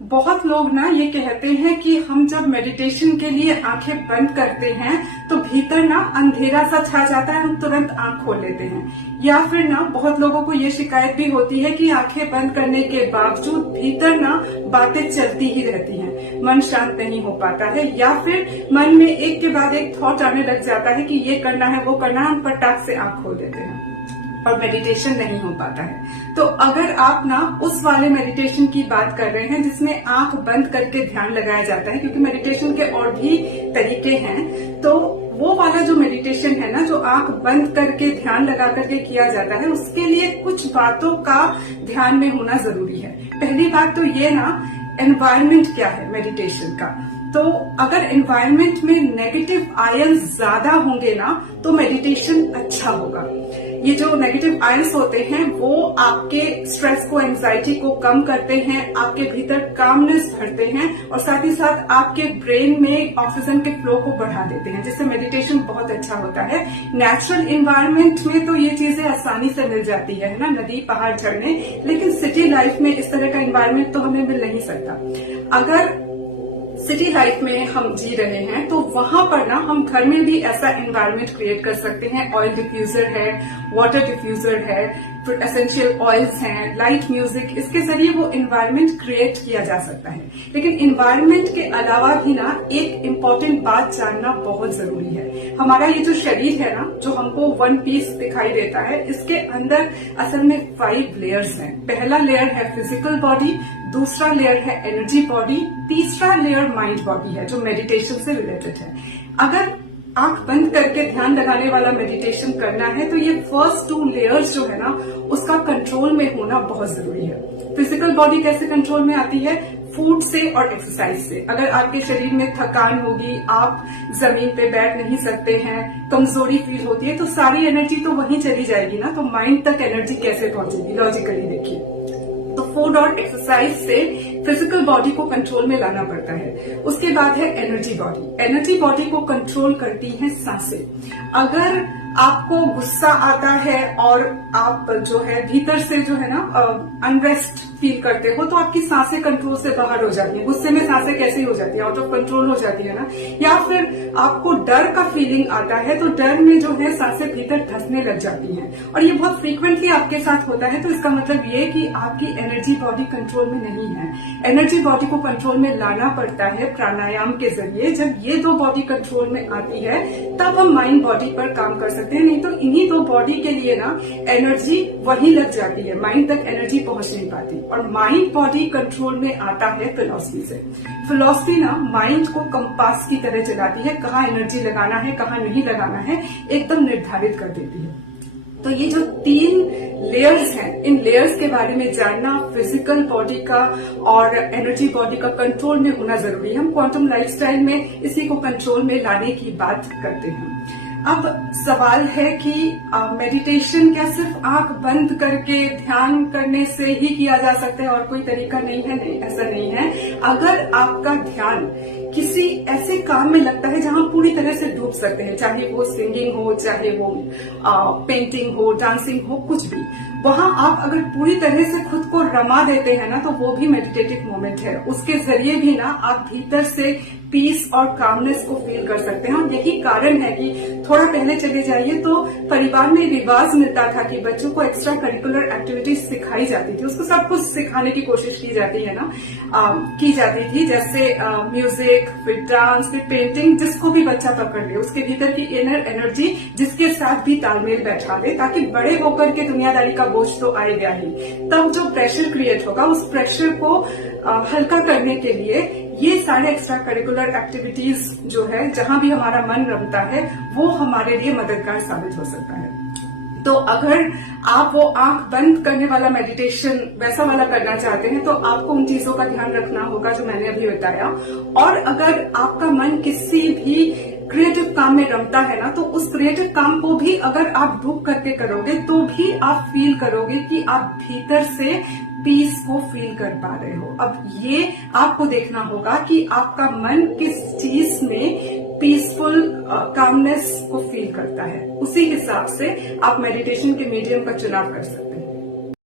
बहुत लोग ना ये कहते हैं कि हम जब मेडिटेशन के लिए आंखें बंद करते हैं तो भीतर ना अंधेरा सा छा जाता है, हम तुरंत आंख खोल लेते हैं। या फिर ना बहुत लोगों को ये शिकायत भी होती है कि आंखें बंद करने के बावजूद भीतर ना बातें चलती ही रहती हैं, मन शांत नहीं हो पाता है, या फिर मन में एक के बाद एक थॉट आने लग जाता है कि ये करना है वो करना है, हम फटाक से आंख खोल देते हैं और मेडिटेशन नहीं हो पाता है। तो अगर आप ना उस वाले मेडिटेशन की बात कर रहे हैं जिसमें आंख बंद करके ध्यान लगाया जाता है, क्योंकि मेडिटेशन के और भी तरीके हैं, तो वो वाला जो मेडिटेशन है ना, जो आंख बंद करके ध्यान लगा करके किया जाता है, उसके लिए कुछ बातों का ध्यान में होना जरूरी है। पहली बात तो ये ना, एनवायरमेंट क्या है मेडिटेशन का। तो अगर एनवायरमेंट में नेगेटिव आयंस ज्यादा होंगे ना तो मेडिटेशन अच्छा होगा। ये जो नेगेटिव आयंस होते हैं वो आपके स्ट्रेस को, एंजाइटी को कम करते हैं, आपके भीतर कामनेस भरते हैं और साथ ही साथ आपके ब्रेन में ऑक्सीजन के फ्लो को बढ़ा देते हैं, जिससे मेडिटेशन बहुत अच्छा होता है। नेचुरल इन्वायरमेंट में तो ये चीजें आसानी से मिल जाती है ना, नदी, पहाड़, झरने, लेकिन सिटी लाइफ में इस तरह का इन्वायरमेंट तो हमें मिल नहीं सकता। अगर सिटी लाइफ में हम जी रहे हैं तो वहां पर ना हम घर में भी ऐसा एनवायरनमेंट क्रिएट कर सकते हैं। ऑयल डिफ्यूजर है, वाटर डिफ्यूजर है, फिर एसेंशियल ऑयल्स हैं, लाइट म्यूजिक, इसके जरिए वो एनवायरनमेंट क्रिएट किया जा सकता है। लेकिन एनवायरनमेंट के अलावा भी ना एक इम्पॉर्टेंट बात जानना बहुत जरूरी है। हमारा ये जो शरीर है ना, जो हमको वन पीस दिखाई देता है, इसके अंदर असल में 5 लेयर्स हैं। पहला लेयर है फिजिकल बॉडी, दूसरा लेयर है एनर्जी बॉडी, तीसरा लेयर माइंड बॉडी है जो मेडिटेशन से रिलेटेड है। अगर आंख बंद करके ध्यान लगाने वाला मेडिटेशन करना है तो ये फर्स्ट 2 लेयर्स जो है ना, उसका कंट्रोल में होना बहुत जरूरी है। फिजिकल बॉडी कैसे कंट्रोल में आती है? फूड से और एक्सरसाइज से। अगर आपके शरीर में थकान होगी, आप जमीन पे बैठ नहीं सकते हैं, कमजोरी फील होती है, तो सारी एनर्जी तो वहीं चली जाएगी ना, तो माइंड तक एनर्जी कैसे पहुंचेगी? लॉजिकली देखिए, तो फूड और एक्सरसाइज से फिजिकल बॉडी को कंट्रोल में लाना पड़ता है। उसके बाद है एनर्जी बॉडी। एनर्जी बॉडी को कंट्रोल करती हैं सांसें। अगर आपको गुस्सा आता है और आप जो है भीतर से जो है ना अनरेस्ट फील करते हो, तो आपकी सांसें कंट्रोल से बाहर हो जाती हैं। गुस्से में सांसें कैसे हो जाती है? आउट ऑफ कंट्रोल हो जाती है ना। या फिर आपको डर का फीलिंग आता है तो डर में जो है सांसें भीतर धंसने लग जाती हैं, और ये बहुत फ्रीक्वेंटली आपके साथ होता है। तो इसका मतलब ये कि आपकी एनर्जी बॉडी कंट्रोल में नहीं है। एनर्जी बॉडी को कंट्रोल में लाना पड़ता है प्राणायाम के जरिए। जब ये 2 बॉडी कंट्रोल में आती है तब हम माइंड बॉडी पर काम कर सकते हैं, नहीं तो इन्हीं 2 बॉडी के लिए ना एनर्जी वहीं लग जाती है, माइंड तक एनर्जी पहुंच नहीं पाती। और माइंड बॉडी कंट्रोल में आता है फिलॉसफी से। फिलॉसफी ना माइंड को कंपास की तरह चलाती है, कहाँ एनर्जी लगाना है, कहाँ नहीं लगाना है, एकदम निर्धारित कर देती है। तो ये जो 3 लेयर्स हैं, इन लेयर्स के बारे में जानना, फिजिकल बॉडी का और एनर्जी बॉडी का कंट्रोल में होना जरूरी है। हम क्वांटम लाइफस्टाइल में इसी को कंट्रोल में लाने की बात करते हैं। अब सवाल है कि मेडिटेशन क्या सिर्फ आंख बंद करके ध्यान करने से ही किया जा सकता है और कोई तरीका नहीं है? नहीं, ऐसा नहीं है। अगर आपका ध्यान किसी ऐसे काम में लगता है जहां पूरी तरह से डूब सकते हैं, चाहे वो सिंगिंग हो, चाहे वो पेंटिंग हो, डांसिंग हो, कुछ भी, वहां आप अगर पूरी तरह से खुद को रमा देते हैं ना, तो वो भी मेडिटेटिव मोमेंट है। उसके जरिए भी ना आप भीतर से पीस और कामनेस को फील कर सकते हैं। और यही कारण है कि थोड़ा पहले चले जाइए तो परिवार में रिवाज मिलता था कि बच्चों को एक्स्ट्रा करिकुलर एक्टिविटीज सिखाई जाती थी, उसको सब कुछ सिखाने की कोशिश की जाती है ना, की जाती थी, जैसे म्यूजिक, फिर डांस, फिर पेंटिंग, जिसको भी बच्चा पकड़ ले, उसके भीतर की इनर एनर्जी जिसके साथ भी तालमेल बैठा ले, ताकि बड़े होकर के दुनियादारी का बोझ तो आएगा ही, तब जो प्रेशर क्रिएट होगा उस प्रेशर को हल्का करने के लिए ये सारे एक्स्ट्रा करिकुलर एक्टिविटीज जो है, जहां भी हमारा मन रमता है, वो हमारे लिए मददगार साबित हो सकता है। तो अगर आप वो आंख बंद करने वाला मेडिटेशन वैसा वाला करना चाहते हैं तो आपको उन चीजों का ध्यान रखना होगा जो मैंने अभी बताया। और अगर आपका मन किसी भी क्रिएटिव काम में रमता है ना, तो उस क्रिएटिव काम को भी अगर आप डूब करके करोगे तो भी आप फील करोगे कि आप भीतर से पीस को फील कर पा रहे हो। अब ये आपको देखना होगा कि आपका मन किस चीज में पीसफुल कामनेस को फील करता है। उसी हिसाब से आप मेडिटेशन के मीडियम का चुनाव कर सकते हैं।